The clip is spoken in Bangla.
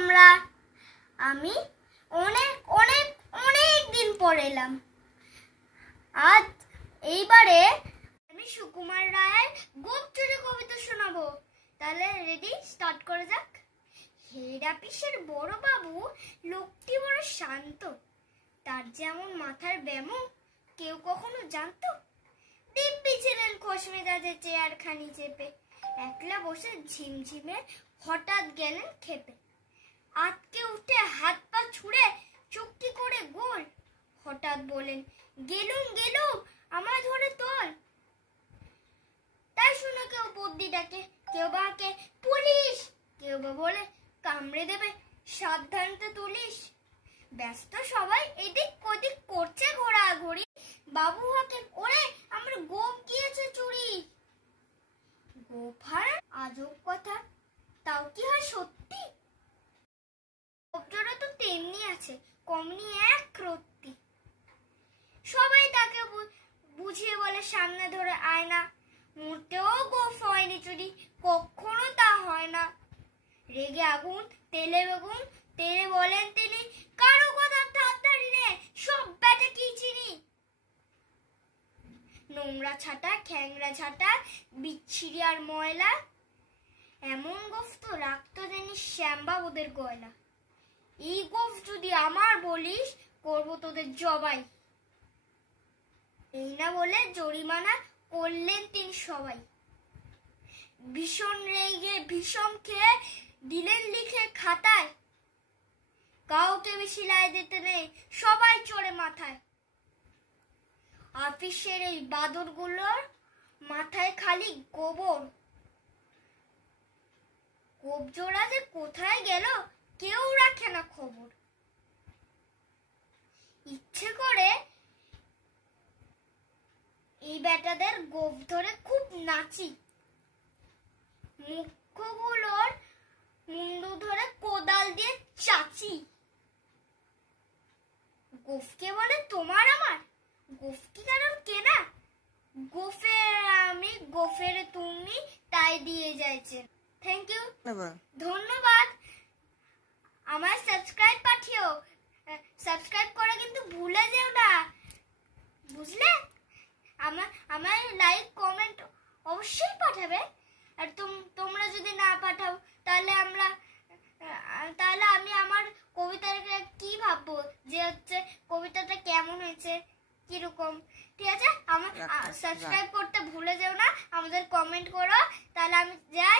তোমরা? আমি অনেক অনেক অনেক দিন পরে এলাম। আজ এইবারে আমি সুকুমার রায়ের গোপ চুরি কবিতা শোনাবো। তাহলে রেডি, স্টার্ট করা যাক। হেরাপিসের বড় বাবু লোকটি বড় শান্ত, তার যেমন মাথার ব্যামো কেউ কখনো জানতো? দিব্যি ছিলেন খোশ মেজাজে চেয়ার খানি চেপে, একলা বসে ঝিমঝিমে হঠাৎ গেলেন খেপে। আটকে উঠে হাত পা ছুঁড়ে চুক্তি করে গোল, হঠাৎ বলেন, গেলুম গেলুম আমায় ধরে তোল। তাই শুনে কেউ বুদ্ধি ডাকে, কেউ বা কে পুলিশ, কেউ বা বলে কামড়ে দেবে সাবধানতে তুলিস। ব্যস্ত সবাই এদিক ওদিক করছে ঘোরাঘুরি, বাবু হাতে ওরে আমার গোপ গিয়েছে চুরি। গোপ হারা আজব কথা, তাও কি হয় সত্যি? গোপজোড়া তো তেমনি আছে, কমনি এক রত্তি। সবাই তাকে বুঝিয়ে বলে সামনে ধরে আয়না, মুহূর্তেও গোপ হয়নি চুরি, কখনো তা হয় না। রেগে আগুন তেলে বেগুন, তেলে বলেন তিনি, কারো কথা ঠাট্টারি নে, সব ব্যাটা কি চিনি। নোংরা ছাটা খ্যাংরা ছাটা বিচ্ছিরি আর ময়লা, এমন গোফ তো রাখতো জানি শ্যামবাবুদের গয়লা। এই গোফ যদি আমার বলিস, করবো তোদের জবাই। এই না বলে জরিমানা করলেন তিনি সবাই। ভীষণ রেগে ভীষণ খেয়ে দিলেন লিখে খাতায়, কাউকে বেশি লাই দিতে নেই, সবাই চড়ে মাথায়। আপিসের এই বাদরগুলোর মাথায় খালি গোবর, গোপজোড়া যে কোথায় গেল কেউ রাখে না খবর। ইচ্ছে করে এই বেটাদের গোপ ধরে খুব নাচি, মুখ্যগুলোর মুন্ডু ধরে কোদাল দিয়ে চাচি। গোফকে বলে তোমার আমার, গোফ কি কারণ কেনা, গোফের আমি গোফের তুমি, তাই দিয়ে যাইছে। থ্যাংক ইউ, ধন্যবাদ। আমার সাবস্ক্রাইব পাঠিও, সাবস্ক্রাইব করে কিন্তু ভুলে যেও না, বুঝলে? আমার লাইক কমেন্ট অবশ্যই পাঠাবে। আর তোমরা যদি না পাঠাও তাহলে আমি আমার কবিতাটা কি ভাববো, যে হচ্ছে কবিতাটা কেমন হয়েছে কিরকম। ঠিক আছে, আমার সাবস্ক্রাইব করতে ভুলে যেও না, আমাদের কমেন্ট করো। তাহলে আমি যাই।